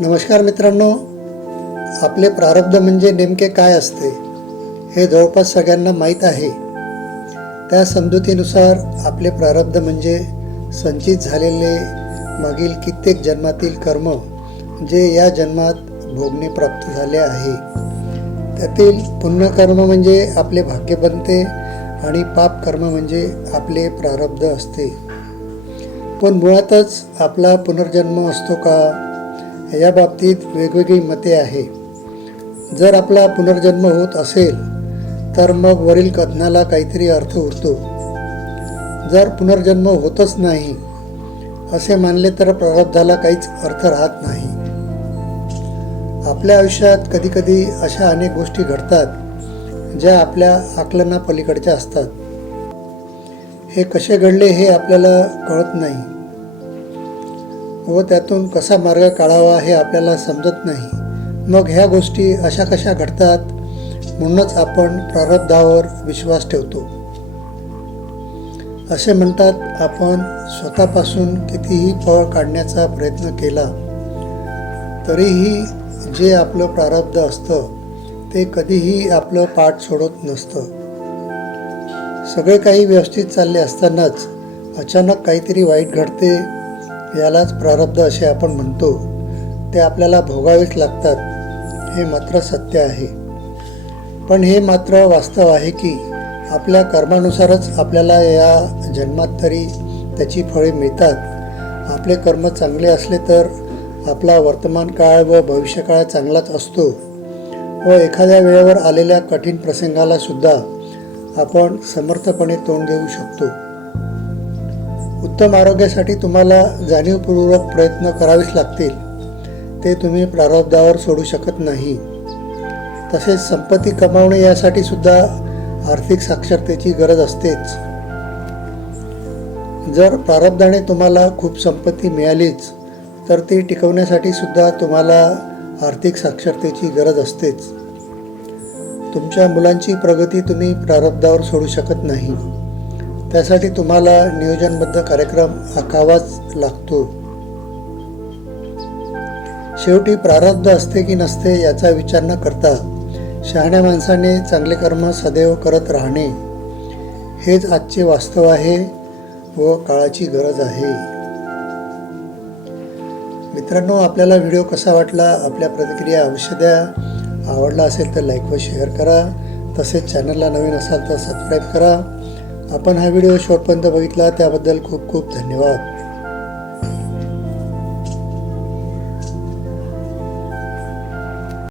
नमस्कार मित्रांनो आपले प्रारब्ध म्हणजे नेमके काय असते हे जवळपास सगळ्यांना माहीत आहे. त्या समजुतीनुसार आपले प्रारब्ध म्हणजे संचित झालेले मागील कित्येक जन्मातील कर्म जे या जन्मात भोगणे प्राप्त झाले आहे. त्यातील पुण्यकर्म म्हणजे आपले भाग्य बनते आणि पाप कर्म म्हणजे आपले प्रारब्ध असते. पण मुळातच आपला पुनर्जन्म असतो का? या बाबतीत वेगवेगळी मते आहे. जर आपला पुनर्जन्म होत असेल तर मग वरील कथनाला काहीतरी अर्थ उरतो. जर पुनर्जन्म होतच नाही असे मानले तर प्रारब्धाला काहीच अर्थ राहत नाही. आपल्या आयुष्यात कधीकधी अशा अनेक गोष्टी घडतात ज्या आपल्या आकलना पलीकडच्या असतात. हे कसे घडले हे आपल्याला कळत नाही. व त्यातून कसा मार्ग काढावा हे आपल्याला समजत नाही. मग ह्या गोष्टी अशा कशा घडतात? म्हणूनच आपण प्रारब्धावर विश्वास ठेवतो. असे म्हणतात आपण स्वतःपासून कितीही फळ काढण्याचा प्रयत्न केला तरीही जे आपलं प्रारब्ध असतं ते कधीही आपलं पाठ सोडत नसतं. सगळे काही व्यवस्थित चालले असतानाच अचानक काहीतरी वाईट घडते यालाच प्रारब्ध असे आपण म्हणतो. ते आपल्याला भोगावेच लागतात हे मात्र सत्य आहे. पण हे मात्र वास्तव आहे की आपल्या कर्मानुसारच आपल्याला या जन्मात तरी त्याची फळे मिळतात. आपले कर्म चांगले असले तर आपला वर्तमान काळ व भविष्यकाळ चांगलाच असतो. व एखाद्या वेळेवर आलेल्या कठीण प्रसंगालासुद्धा आपण समर्थपणे तोंड देऊ शकतो. उत्तम आरोग्यासाठी तुम्हाला जाणीवपूर्वक प्रयत्न करावेच लागतील. ते तुम्ही प्रारब्धावर सोडू शकत नाही. तसेच संपत्ती कमावणे यासाठी सुद्धा आर्थिक साक्षरतेची गरज असतेच. जर प्रारब्धाने तुम्हाला खूप संपत्ती मिळालीच तर ती टिकवण्यासाठी सुद्धा तुम्हाला आर्थिक साक्षरतेची गरज असतेच. तुमच्या मुलांची प्रगती तुम्ही प्रारब्धावर सोडू शकत नाही. त्यासाठी तुम्हाला नियोजनबद्ध कार्यक्रम आखावाच लागतो. शेवटी प्रारब्ध असते की नसते याचा विचार न करता शहाण्या माणसाने चांगले कर्म सदैव करत राहणे हेच आजचे वास्तव आहे व काळाची गरज आहे. मित्रांनो आपल्याला व्हिडिओ कसा वाटला आपल्या प्रतिक्रिया अवश्य द्या. आवडला असेल तर लाईक व शेअर करा. तसेच चॅनलला नवीन असाल तर सबस्क्राईब करा. आपण हा व्हिडिओ शेवटपर्यंत बघितला त्याबद्दल खूप खूप धन्यवाद.